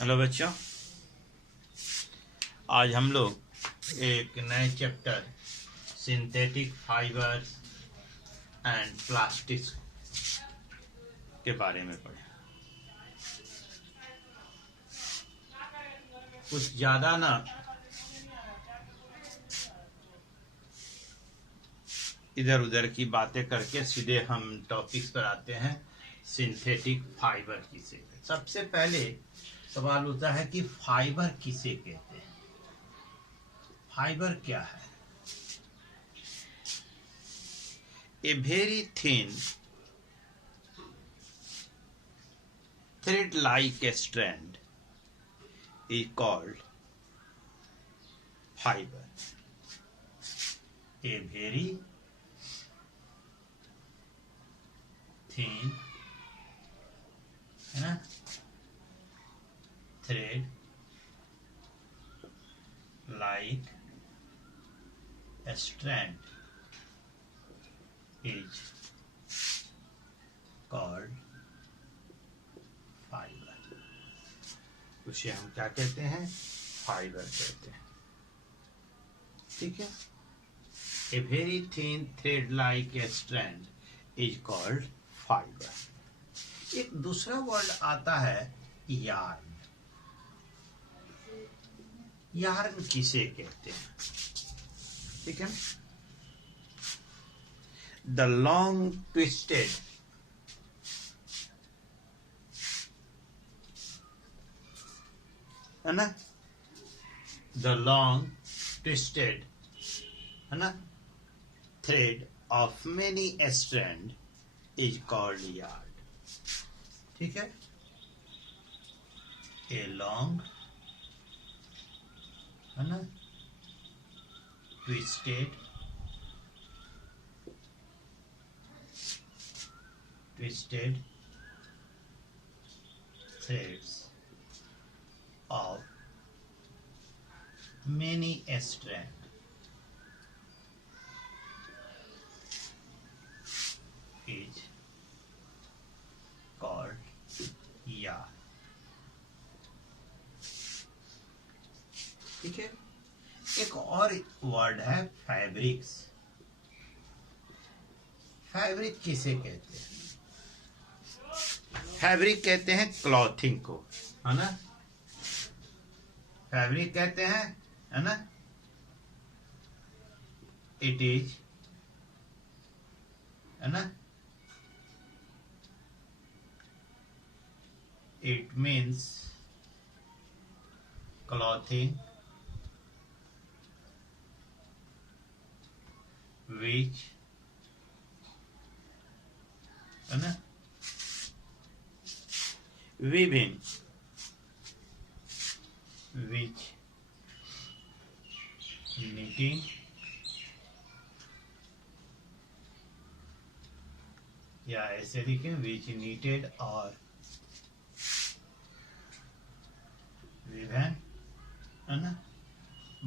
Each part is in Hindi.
हेलो बच्चों, आज हम लोग एक नए chapter synthetic fibres and plastics के बारे में पढ़े। कुछ ज़्यादा ना इधर उधर की बातें करके सीधे हम टॉपिक्स पर आते हैं। सिंथेटिक फाइबर किसे कहते हैं? सबसे पहले सवाल होता है कि फाइबर किसे कहते हैं। फाइबर क्या है? A very thin thread like a strand is called fiber. A very thin है ना thread like a strand is called fibre. उसे हम क्या कहते हैं? फाइबर कहते हैं। ठीक है। A very thin thread like a strand is called fibre. एक दूसरा वर्ड आता है यार्न। यार्न किसे कहते हैं? ठीक है। द लॉन्ग ट्विस्टेड है ना, द लॉन्ग ट्विस्टेड है ना thread of many strand is called yarn. ठीक है। ए लॉन्ग है ना twisted threads of many strands is called yarn। ठीक है। एक और वर्ड है फैब्रिक्स। फैब्रिक किसे कहते हैं? फैब्रिक कहते हैं क्लॉथिंग को, है ना। फैब्रिक कहते हैं, है ना। इट इज है ना, इट मीन्स क्लॉथिंग which है ना weaving which knitting या ऐसे लिखें which knitted और woven है ना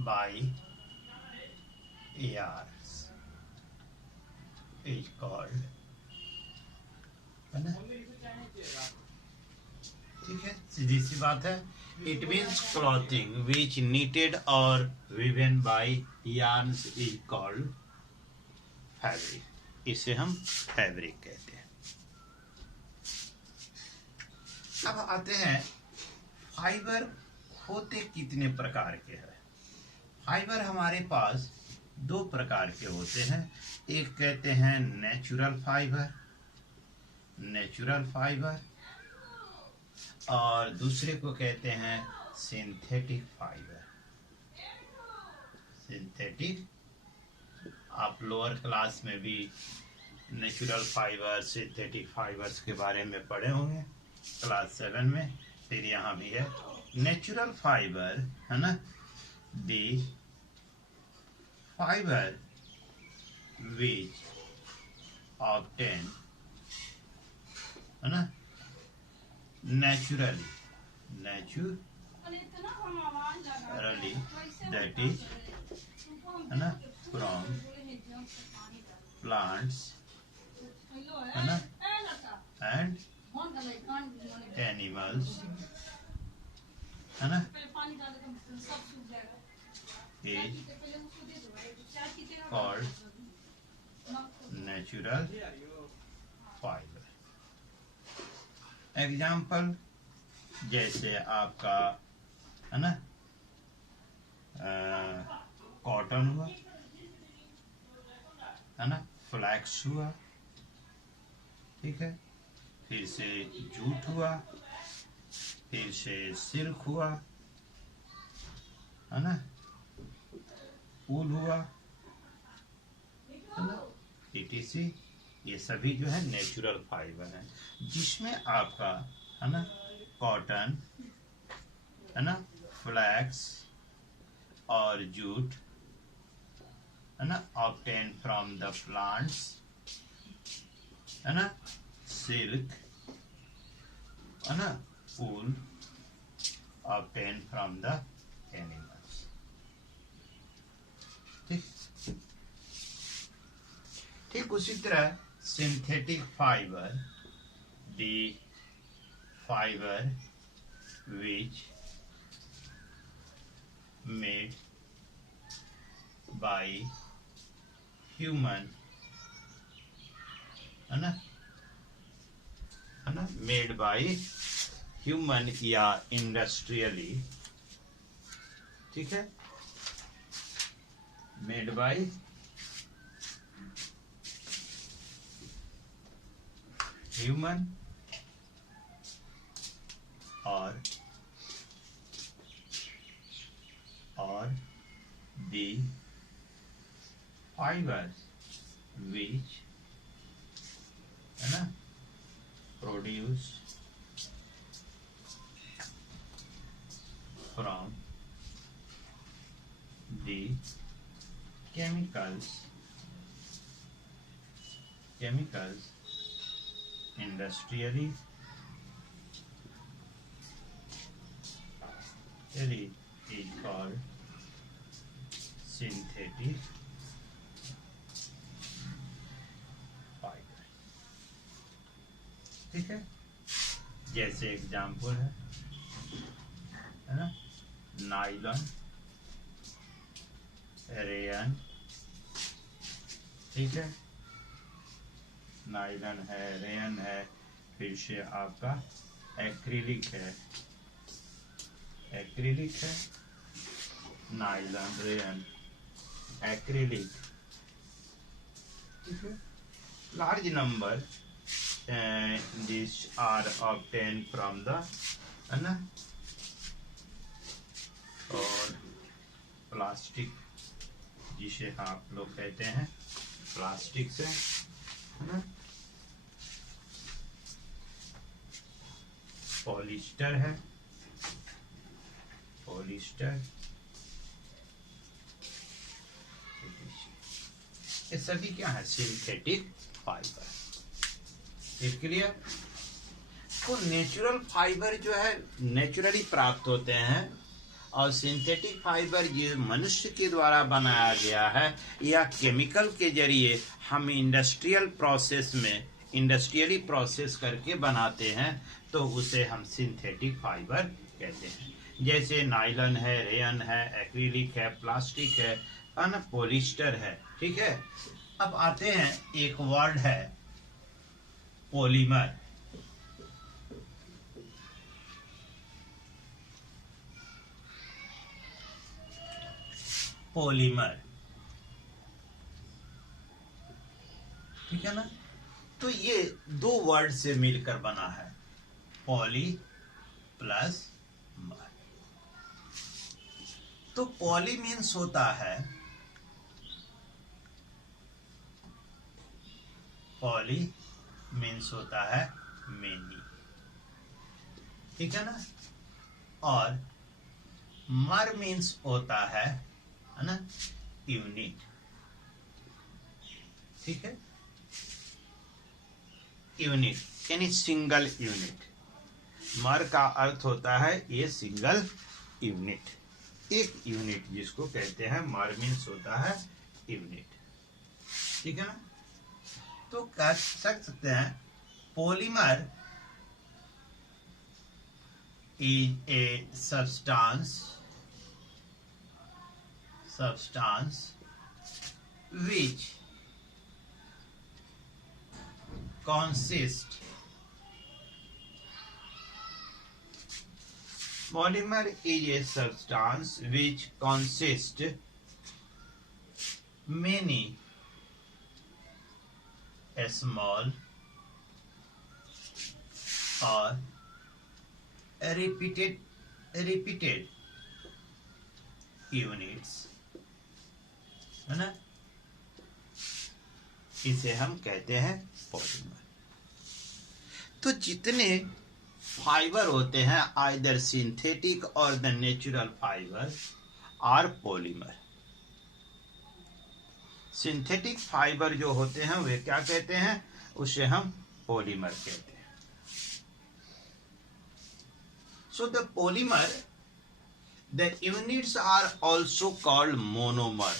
by yarns is called है ना। ठीक है, सीधी सी बात है। It means clothing which knitted और woven by yarns is called fabric. इसे हम फैब्रिक कहते हैं। अब आते हैं फाइबर होते कितने प्रकार के हैं। फाइबर हमारे पास दो प्रकार के होते हैं। एक कहते हैं नेचुरल फाइबर और दूसरे को कहते हैं सिंथेटिक फाइबर। सिंथेटिक, आप लोअर क्लास में भी नेचुरल फाइबर सिंथेटिक फाइबर्स के बारे में पढ़े होंगे, क्लास 7 में। फिर यहाँ भी है नेचुरल फाइबर है ना, दी फाइबर विच ऑब्टेन है ना naturally that is है ना from plants है ना and animals है ना, is called natural fiber. Example जैसे आपका है ना कॉटन हुआ, है ना, फ्लैक्स हुआ, ठीक है, फिर से जूट हुआ, फिर से सिल्क हुआ, है ना, ऊल हुआ, है ना, etc. ये सभी जो है नेचुरल फाइबर है, जिसमें आपका है ना कॉटन, है ना, फ्लैक्स और जूट, है ना, ऑब्टेन फ्रॉम द प्लांट्स, है ना, सिल्क, है ना, ऊल ऑब्टेन फ्रॉम द एनिमल्स, ठीक। ठीक उसी तरह synthetic fibre, the fibre which made by human, है ना, मेड बाय ह्यूमन या इंडस्ट्रियली, ठीक है, मेड बाय ह्यूमन और the fibers which, है ना, produce from the chemicals industrially is called synthetic fiber, ठीक है। जैसे एग्जाम्पल है ना, नायलॉन, रेयन, ठीक है, नायलॉन है, रेयन है, फिर से आपका एक्रिलिक है, नायलॉन, रेयन, एक्रिलिक, ठीक है। Large number this are obtain from the, है ना, और प्लास्टिक, जिसे आप लोग कहते हैं प्लास्टिक से, है ना, पॉलिस्टर है, ये सभी क्या है सिंथेटिक फाइबर, क्लियर। तो नेचुरल फाइबर जो है नेचुरली प्राप्त होते हैं, और सिंथेटिक फाइबर ये मनुष्य के द्वारा बनाया गया है या केमिकल के जरिए हम इंडस्ट्रियली प्रोसेस करके बनाते हैं, तो उसे हम सिंथेटिक फाइबर कहते हैं। जैसे नायलॉन है, रेयन है, एक्रिलिक है, प्लास्टिक है, ना, पॉलिस्टर है, ठीक है। अब आते हैं, एक वर्ड है पॉलीमर, ठीक है ना। तो ये दो वर्ड से मिलकर बना है, पॉली प्लस मर। तो पॉली मीन्स होता है, मेनी, ठीक है ना, और मर मीन्स होता है ना, यूनिट, ठीक है, यूनिट यानी सिंगल यूनिट। मर का अर्थ होता है ये सिंगल यूनिट, एक यूनिट जिसको कहते हैं मर मीन्स होता है यूनिट, ठीक है ना। तो कह सकते हैं polymer is a substance which consists polymer is a substance which consists many small or repeated units, है ना, इसे हम कहते हैं पॉलीमर। तो जितने फाइबर होते हैं आइदर सिंथेटिक और the natural fibre are polymer. Synthetic fibre जो होते हैं वे क्या कहते हैं, उसे हम पॉलीमर कहते हैं। So the polymer, the units are also called monomer.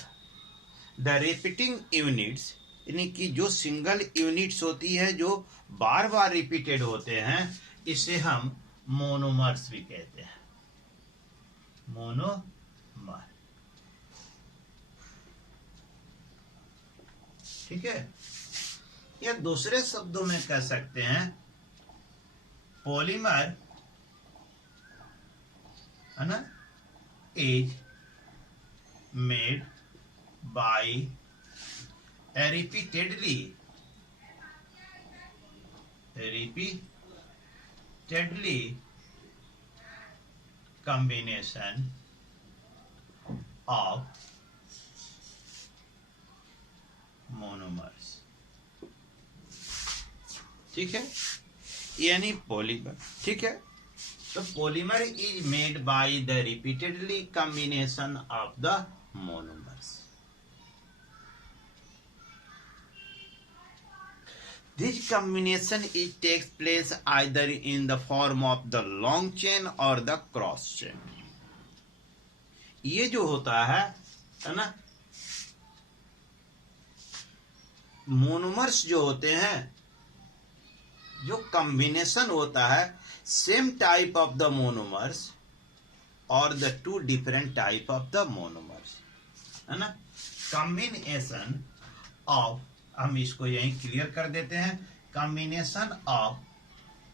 The repeating units, यानी कि जो सिंगल यूनिट्स होती है जो बार बार रिपीटेड होते हैं, इसे हम मोनोमर्स भी कहते हैं, मोनोमर। ठीक है, या दूसरे शब्दों में कह सकते हैं पॉलीमर, है ना, is made by repeatedly combination of monomers। ठीक है, यानी पॉलीमर। ठीक है, तो polymer is made by the repeatedly combination of the monomers. This combination it takes place either in the form of the long chain or the cross chain। ये जो होता है ना, मोनोमर्स जो होते हैं, जो कॉम्बिनेशन होता है same type of the monomers और the two different type of the monomers, है ना, कॉम्बिनेशन ऑफ, हम इसको यहीं क्लियर कर देते हैं, combination of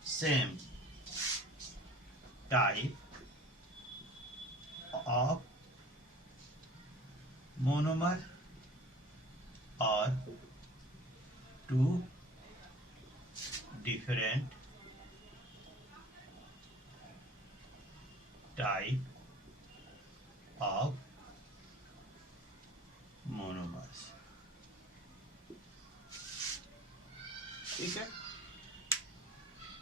same type of monomer और two different type of monomers. ठीक है,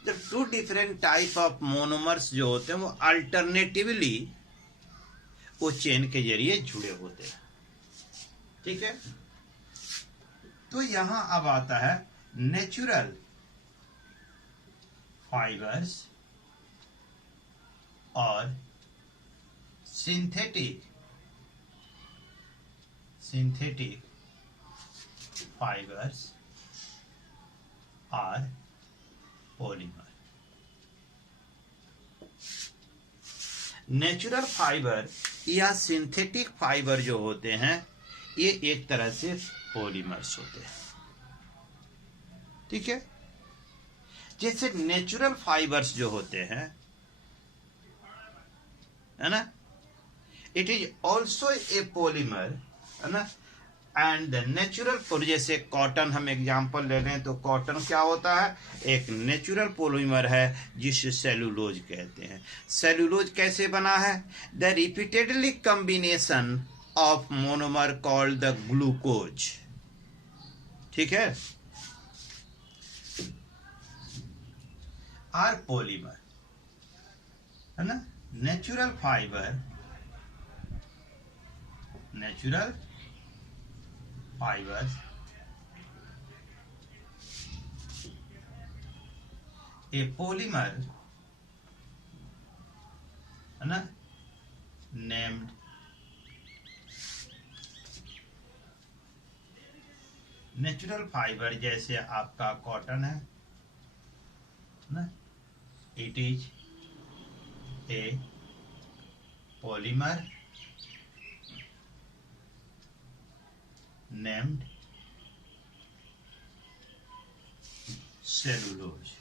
जब two different type of monomers जो होते हैं वो अल्टरनेटिवली वो चेन के जरिए जुड़े होते हैं। ठीक है, तो यहां अब आता है नेचुरल फाइबर्स और synthetic fibres are polymer. Natural fibre या सिंथेटिक फाइबर जो होते हैं ये एक तरह से पॉलीमर्स होते हैं। ठीक है, जैसे नेचुरल फाइबर्स जो होते हैं, है ना, it is also a polymer, है ना, एंड द नेचुरल, जैसे कॉटन हम एग्जांपल ले लें तो कॉटन क्या होता है, एक नेचुरल पॉलीमर है जिसे सेलुलोज कहते हैं। सेलुलोज कैसे बना है, the repeatedly combination of monomer called the glucose. ठीक है, आर पॉलीमर, है ना, नेचुरल फाइबर, नेचुरल फाइबर्स ए पॉलीमर, है ना, नेम्ड नेचुरल फाइबर, जैसे आपका कॉटन है ना, it is a polymer named cellulose.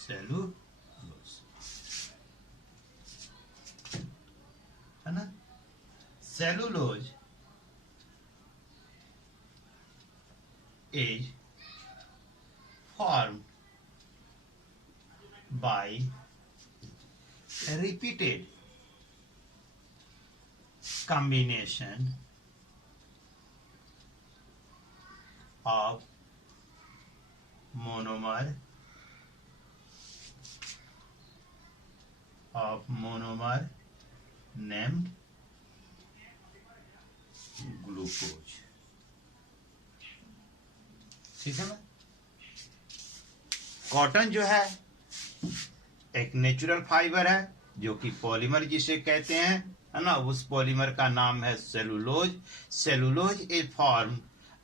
Cellulose है ना. Cellulose is formed by repeated combination of monomer named glucose. ठीक है ना. कॉटन जो है एक नेचुरल फाइबर है जो कि पॉलीमर जिसे कहते हैं, है ना. उस पॉलीमर का नाम है cellulose. Cellulose is form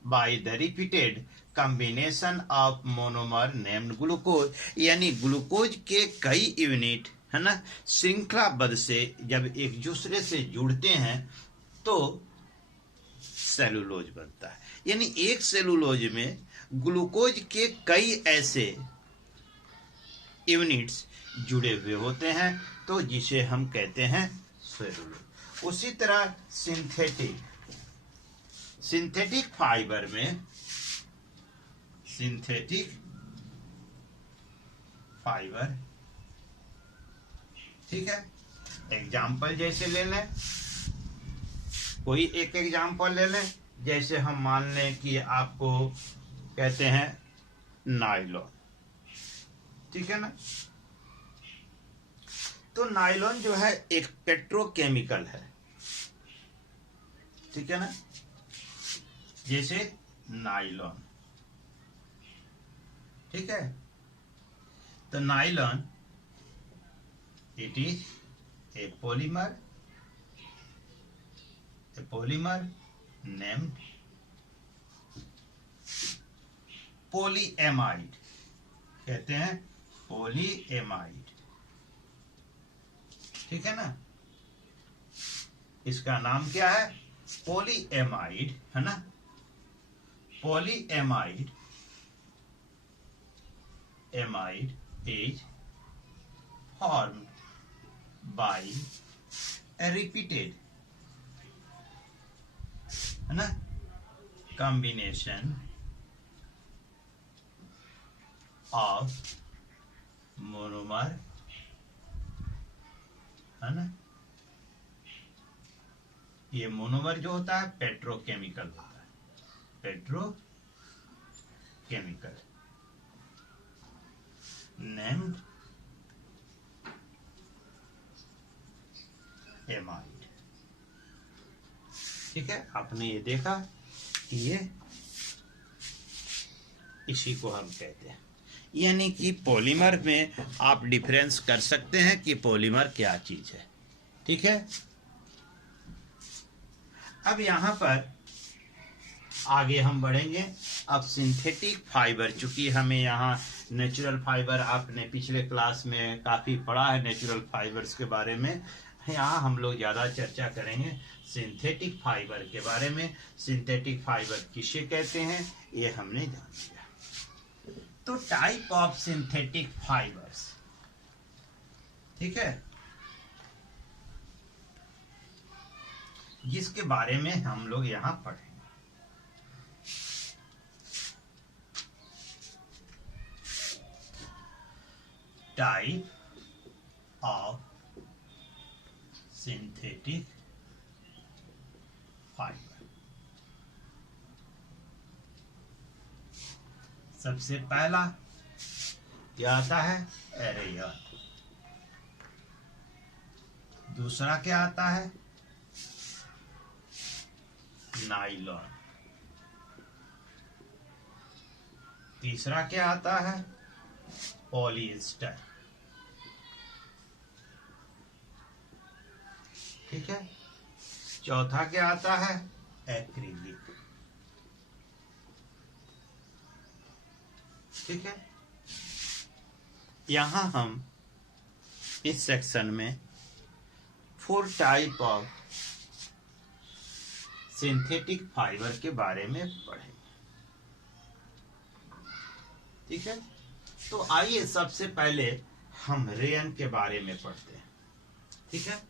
by the repeated combination of monomer named glucose. यानी ग्लूकोज के कई यूनिट, है ना, श्रृंखलाबद्ध से जब एक दूसरे से जुड़ते हैं तो सेलुलोज बनता है. यानी एक सेलुलोज में ग्लूकोज के कई ऐसे यूनिट्स जुड़े हुए होते हैं तो जिसे हम कहते हैं सेलुलोज. उसी तरह सिंथेटिक फाइबर में ठीक है. एग्जाम्पल जैसे ले लें, कोई एक एग्जाम्पल ले लें. जैसे हम मान लें कि आपको कहते हैं नायलॉन. ठीक है ना. तो नायलॉन जो है एक पेट्रोकेमिकल है. ठीक है ना. जैसे नायलॉन. ठीक है. तो nylon it is a polymer named polyamide. कहते हैं polyamide. ठीक है ना. इसका नाम क्या है? polyamide, है ना. polyamide is formed by a repeated, है ना, combination of monomer, है ना. ये मोनोमर जो होता है पेट्रोकेमिकल होता है. Petrochemical named amide. ठीक है. आपने ये देखा कि ये इसी को हम कहते हैं. यानी कि पॉलीमर में आप डिफरेंस कर सकते हैं कि पॉलीमर क्या चीज है. ठीक है. अब यहां पर आगे हम बढ़ेंगे. अब सिंथेटिक फाइबर, चूंकि हमें यहाँ नेचुरल फाइबर आपने पिछले क्लास में काफी पढ़ा है नेचुरल फाइबर्स के बारे में, यहाँ हम लोग ज्यादा चर्चा करेंगे सिंथेटिक फाइबर के बारे में. सिंथेटिक फाइबर किसे कहते हैं ये हमने जान लिया. तो टाइप ऑफ सिंथेटिक फाइबर्स. ठीक है. जिसके बारे में हम लोग यहाँ पढ़ेंगे. Type of synthetic fibre. सबसे पहला क्या आता है? एरेयन. दूसरा क्या आता है? नाइलॉन. तीसरा क्या आता है? पॉलिएस्टर. ठीक है. चौथा क्या आता है? एक्रिलिक. ठीक है. यहां हम इस सेक्शन में 4 टाइप ऑफ सिंथेटिक फाइबर के बारे में पढ़ेंगे। ठीक है, तो आइए सबसे पहले हम रेयन के बारे में पढ़ते हैं। ठीक है,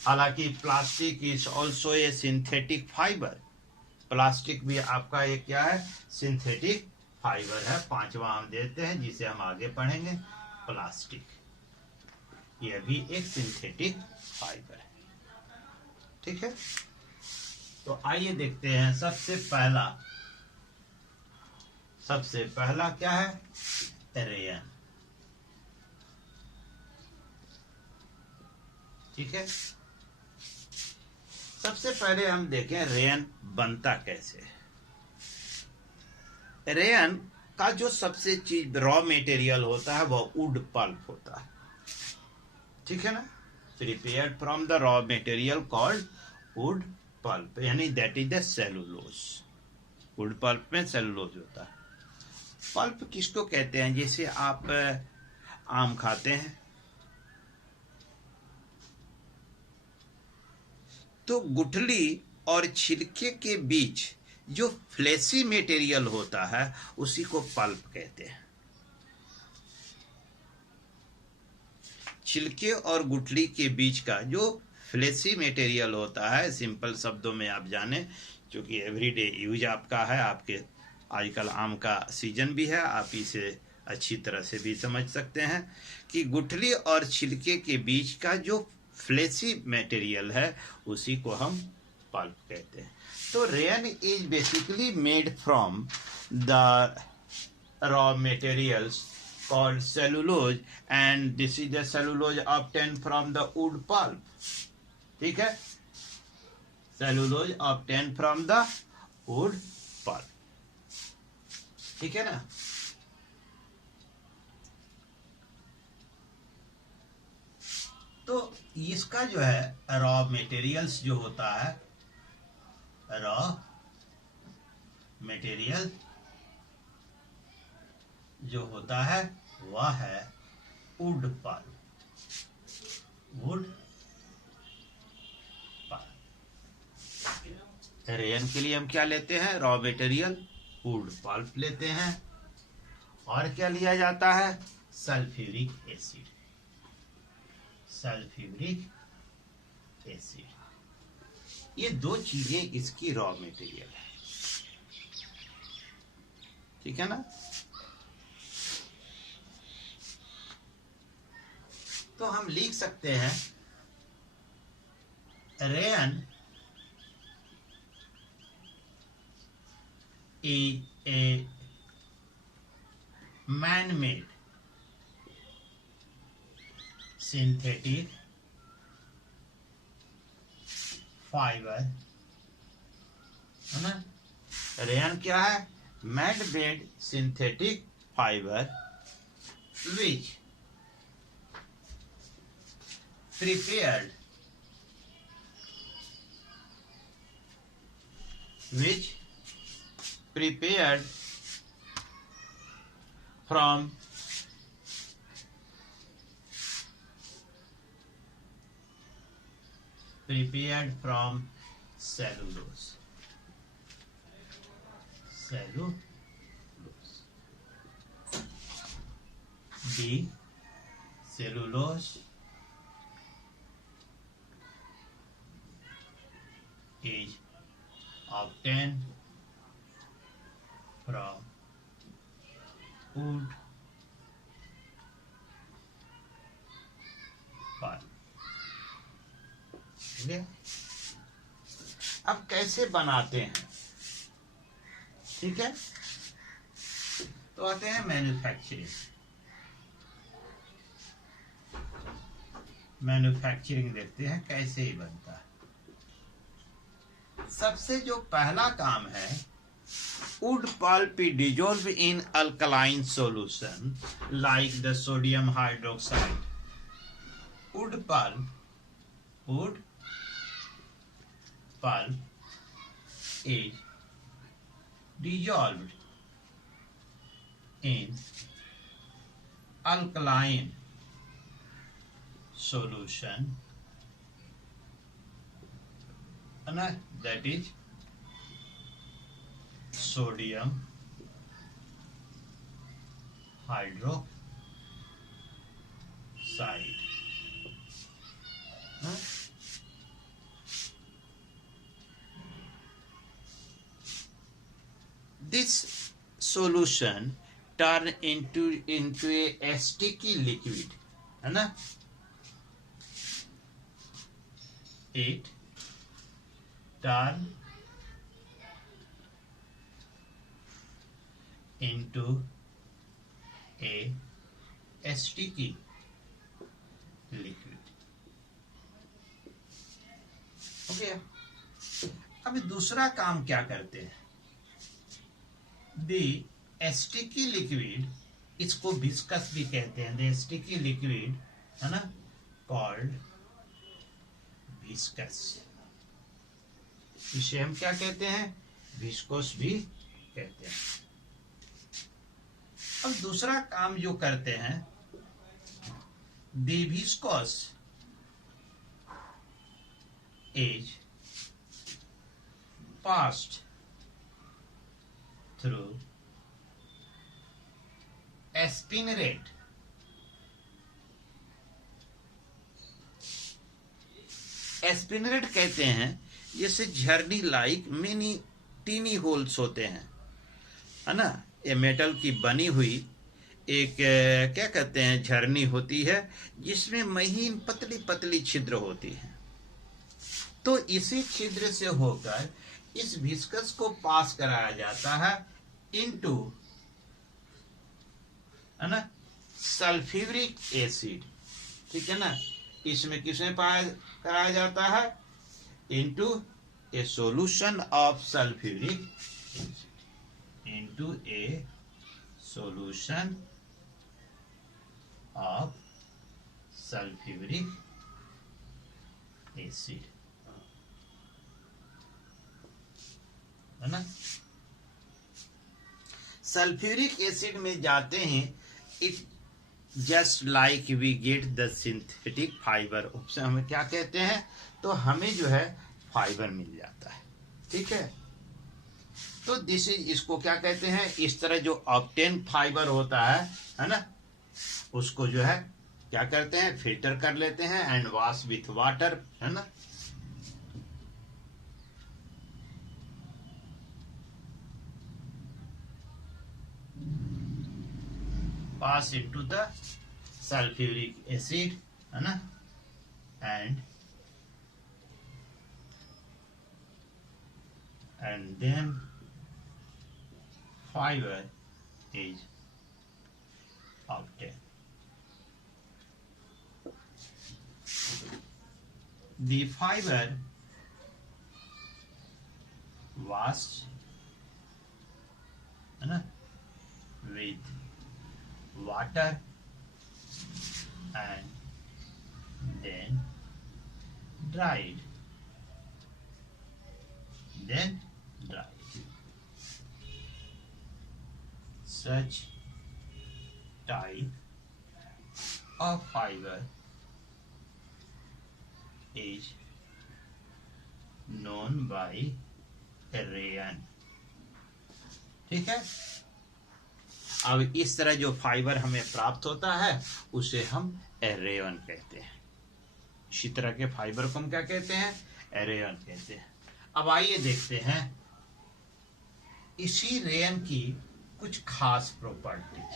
हालांकि plastic is also a synthetic fibre, plastic भी आपका एक क्या है, सिंथेटिक फाइबर है। 5वां हम देते हैं जिसे हम आगे पढ़ेंगे, प्लास्टिक, यह भी एक सिंथेटिक फाइबर है। ठीक है, तो आइए देखते हैं सबसे पहला क्या है, रेयन। ठीक है, सबसे पहले हम देखें रेयन बनता कैसे है। रेयन का जो सबसे चीज रॉ मटेरियल होता है वह वुड पल्प होता है। ठीक है ना, prepared from the raw material called wood pulp, यानी that is the cellulose. Wood pulp में सेलुलोज होता है। पल्प किसको कहते हैं, जैसे आप आम खाते हैं तो गुठली और छिलके के बीच जो फ्लेशी मटेरियल होता है उसी को पल्प कहते हैं। छिलके और गुठली के बीच का जो फ्लेशी मटेरियल होता है, सिंपल शब्दों में आप जाने, क्योंकि एवरीडे यूज आपका है, आपके आजकल आम का सीजन भी है, आप इसे अच्छी तरह से भी समझ सकते हैं कि गुठली और छिलके के बीच का जो फ्लेशी मटेरियल है उसी को हम पल्प कहते हैं। तो rayon is basically made from the raw materials called cellulose, and this is the cellulose obtained from the wood pulp. ठीक है, cellulose obtained from the wood pulp। ठीक है ना, तो इसका जो है रॉ मटेरियल्स जो होता है, रॉ मटेरियल जो होता है वह है wood pulp. Wood pulp, rayon के लिए हम क्या लेते हैं, रॉ मटेरियल वुड पल्प लेते हैं। और क्या लिया जाता है, सल्फ्यूरिक एसिड। सल्फ्यूरिक एसिड, ये दो चीजें इसकी रॉ मटेरियल है। ठीक है ना, तो हम लिख सकते हैं rayon is a man-made synthetic fibre, है ना। रेयन क्या है, man-made synthetic fibre which prepared from cellulose। The cellulose is obtained from wood pulp। अब कैसे बनाते हैं, ठीक है, तो आते हैं मैन्युफैक्चरिंग देखते हैं कैसे ही बनता है। सबसे जो पहला काम है, wood pulp dissolved in alkaline solution like the sodium hydroxide। wood pulp is dissolved in alkaline solution, and that is sodium hydroxide. This solution turn into a sticky liquid, है ना? It turn into a sticky liquid. Okay, अभी दूसरा काम क्या करते हैं? दी स्टिकी लिक्विड, इसको विस्कस भी कहते हैं, द स्टिकी लिक्विड, है ना, कॉल्ड विस्कस। इसे हम क्या कहते हैं? विस्कोस भी कहते हैं। अब दूसरा काम जो करते हैं, the viscose is passed through a spinneret. Spinneret कहते हैं जैसे झरनी लाइक मिनी टीनी होल्स होते हैं, है ना? ये मेटल की बनी हुई एक क्या कहते हैं, झरनी होती है जिसमें महीन पतली पतली छिद्र होती है। तो इसी छिद्र से होकर इस विस्कस को पास कराया जाता है इनटू, है ना, सल्फ्यूरिक एसिड। ठीक है ना? इसमें किसमें कराया जाता है? Into a solution of sulphuric acid, into a solution of sulphuric acid, है ना? सल्फ्यूरिक एसिड में जाते हैं, it just like we get the synthetic fibre. उससे हमें क्या कहते हैं? तो हमें जो है फाइबर मिल जाता है। ठीक है, तो दिस इज, इसको क्या कहते हैं? इस तरह जो ऑब्टेन फाइबर होता है ना, उसको जो है क्या करते हैं? फिल्टर कर लेते हैं एंड वॉश विथ वाटर, है ना? pass into the sulfuric acid, है ना, and then fiber is obtained. The fiber washed, है ना, with water and then dried, such type of fiber is known by rayon। ठीक है, अब इस तरह जो फाइबर हमें प्राप्त होता है उसे हम रेयन कहते हैं। इसी तरह के फाइबर को हम क्या कहते हैं? रेयन कहते हैं। अब आइए देखते हैं इसी रेयन की कुछ खास प्रॉपर्टीज।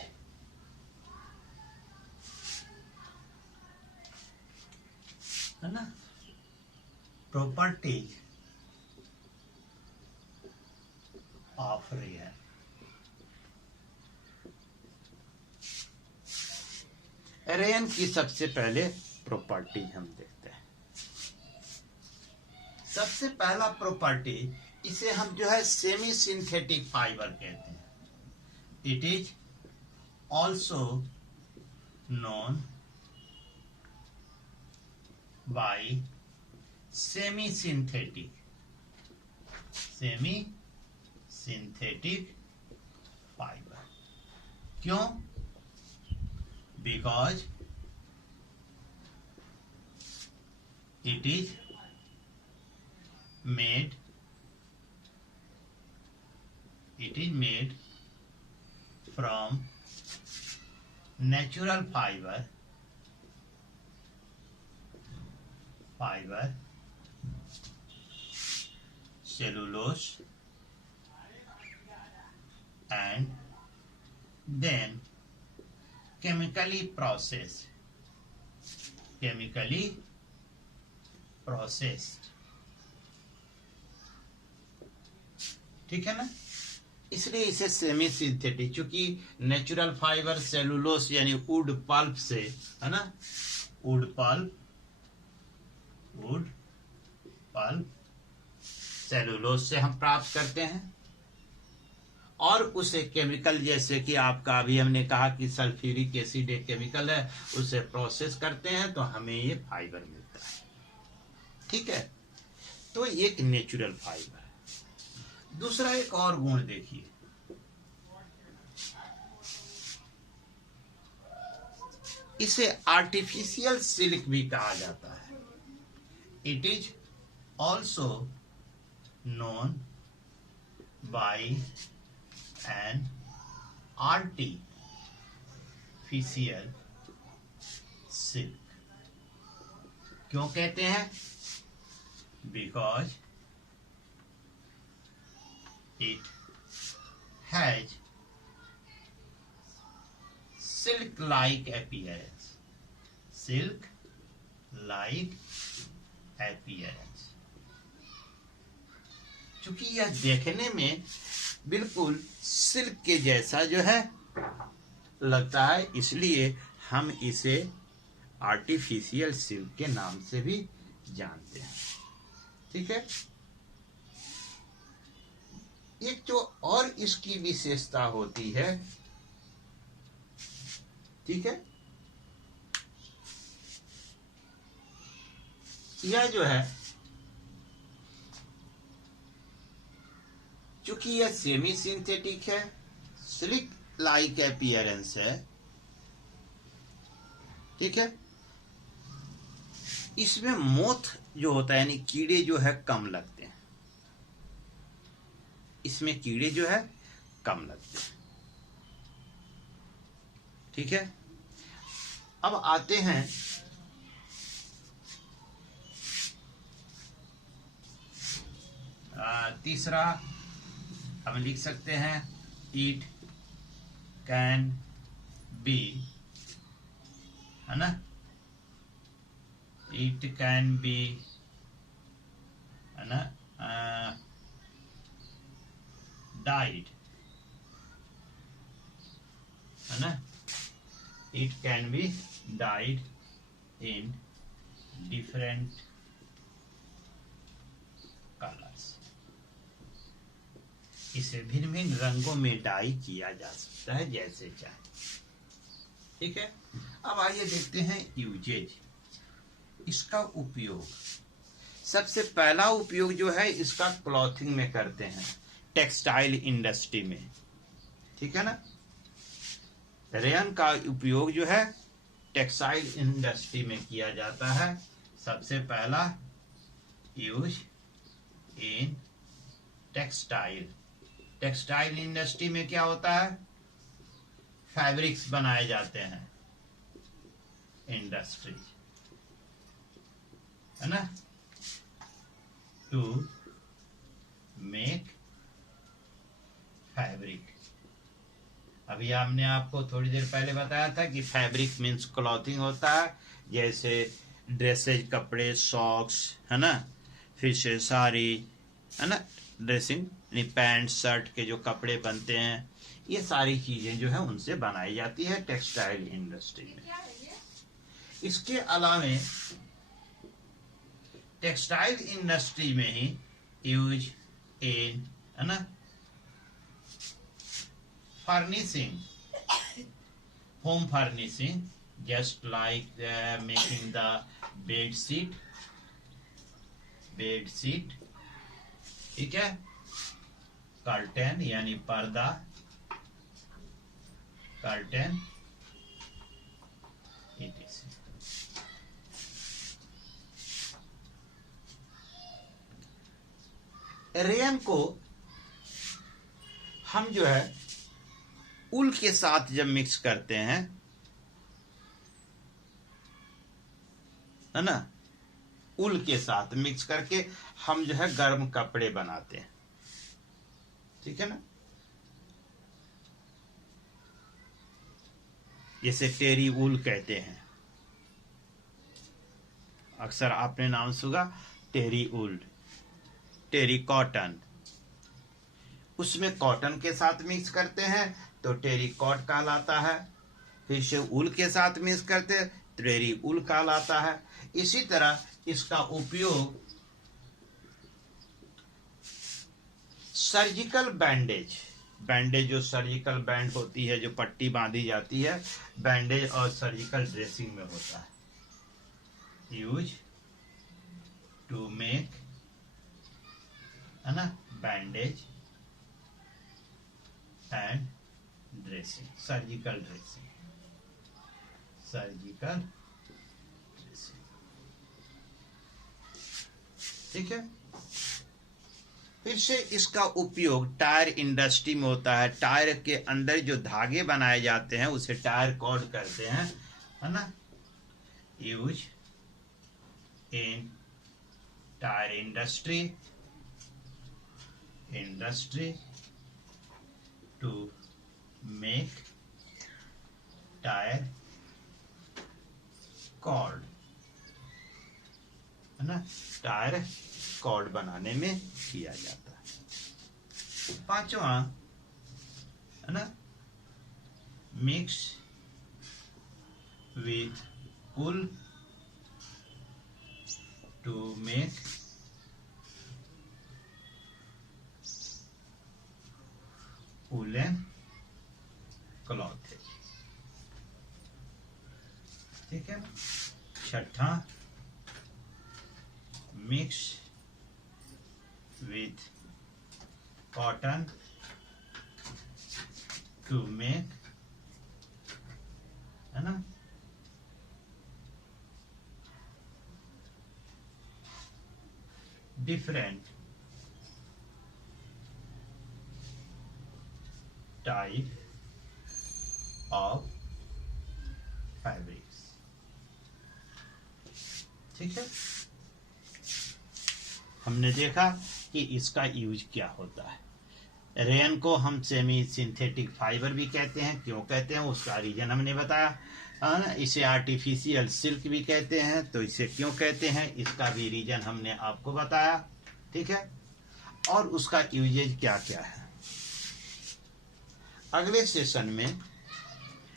है ना, प्रॉपर्टीज ऑफ रेयन। रेयन की सबसे पहले प्रॉपर्टी हम देखते हैं। सबसे पहला प्रॉपर्टी, इसे हम जो है सेमी सिंथेटिक फाइबर कहते हैं। It is also known by semi synthetic fibre. क्यों? Because It is made from natural fiber, cellulose, and then chemically processed. ठीक है ना, इसलिए इसे सेमी सिंथेटिक, क्योंकि नेचुरल फाइबर सेलुलोस यानी वुड पल्प से, है ना, वुड पल्प सेलुलोस से हम प्राप्त करते हैं, और उसे केमिकल, जैसे कि आपका अभी हमने कहा कि सल्फ्यूरिक एसिड एक केमिकल है, उसे प्रोसेस करते हैं तो हमें ये फाइबर मिलता है। ठीक है, तो एक नेचुरल फाइबर। दूसरा एक और गुण देखिए, इसे आर्टिफिशियल सिल्क भी कहा जाता है। It is also known by an artificial silk. क्यों कहते हैं? Because it has silk-like appearance. चूंकि यह देखने में बिल्कुल सिल्क के जैसा जो है लगता है, इसलिए हम इसे आर्टिफिशियल सिल्क के नाम से भी जानते हैं। ठीक है, एक जो और इसकी विशेषता होती है, ठीक है, यह जो है, चूंकि यह सेमी सिंथेटिक है, सिल्क लाइक अपीयरेंस है, ठीक है, इसमें मोथ जो होता है यानी कीड़े जो है कम लगते हैं, इसमें कीड़े जो है कम लगते हैं। ठीक है, अब आते हैं तीसरा, हम लिख सकते हैं इट कैन बी, है ना, इट कैन बी, है ना, डाइड, है ना, it can be died in different colours. इसे भिन्न भिन्न रंगों में डाई किया जा सकता है जैसे चाहे। ठीक है, अब आइए देखते हैं यूजेज, इसका उपयोग। सबसे पहला उपयोग जो है इसका क्लॉथिंग में करते हैं, टेक्सटाइल इंडस्ट्री में। ठीक है ना, रेयन का उपयोग जो है टेक्सटाइल इंडस्ट्री में किया जाता है। सबसे पहला यूज इन टेक्सटाइल इंडस्ट्री में क्या होता है, फैब्रिक्स बनाए जाते हैं, इंडस्ट्री, है ना, टू मेक फैब्रिक। अभी हमने आपको थोड़ी देर पहले बताया था कि फैब्रिक मीन्स क्लॉथिंग होता है, जैसे ड्रेसेज, कपड़े, सॉक्स, है ना, फिर से साड़ी, है ना, ड्रेसिंग यानी पैंट शर्ट के जो कपड़े बनते हैं, ये सारी चीजें जो है उनसे बनाई जाती है टेक्सटाइल इंडस्ट्री में। इसके अलावा टेक्सटाइल इंडस्ट्री में ही यूज इन, है ना, furnishing, home furnishing, just like making the bed sheet, ठीक है, कर्टन यानी पर्दा, कर्टन, रेयन को हम जो है उल के साथ जब मिक्स करते हैं, है ना, उल के साथ मिक्स करके हम जो है गर्म कपड़े बनाते हैं, ठीक है ना। इसे टेरी उल कहते हैं। अक्सर आपने नाम सुना टेरी उल, टेरी कॉटन। उसमें कॉटन के साथ मिक्स करते हैं तो टेरी कॉट कहलाता है। फिर से उल के साथ मिक्स करते हैं टेरी उल कहलाता है। इसी तरह इसका उपयोग सर्जिकल बैंडेज, बैंडेज जो सर्जिकल बैंड होती है, जो पट्टी बांधी जाती है, बैंडेज और सर्जिकल ड्रेसिंग में होता है। यूज टू मेक, है ना, bandage and dressing, surgical dressing, surgical dressing, ठीक है। फिर से इसका उपयोग टायर इंडस्ट्री में होता है। टायर के अंदर जो धागे बनाए जाते हैं उसे टायर कॉर्ड कहते हैं, है ना। Use in tyre industry, to make tyre cord, है ना, टायर कॉर्ड बनाने में किया जाता है। पांचवा, है ना, mix with wool to make woollen cloth, ठीक है। छठा, mix with cotton to make, है ना, different type of fabrics, ठीक है। हमने देखा कि इसका यूज क्या होता है। रेयन को हम सेमी सिंथेटिक फाइबर भी कहते हैं। क्यों कहते हैं उसका रीजन हमने बताया। इसे आर्टिफिशियल सिल्क भी कहते हैं, तो इसे क्यों कहते हैं इसका भी रीजन हमने आपको बताया, ठीक है। और उसका यूजेज क्या क्या है। अगले सेशन में,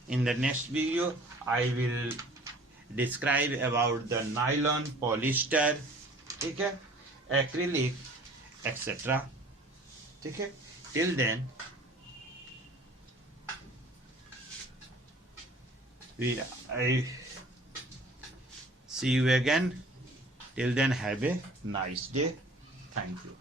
in the next video, I will describe about the nylon, polyester, ठीक है, एक्रिलिक, एक्सेट्रा, ठीक है। Till then I see you again. Till then, have a nice day. Thank you.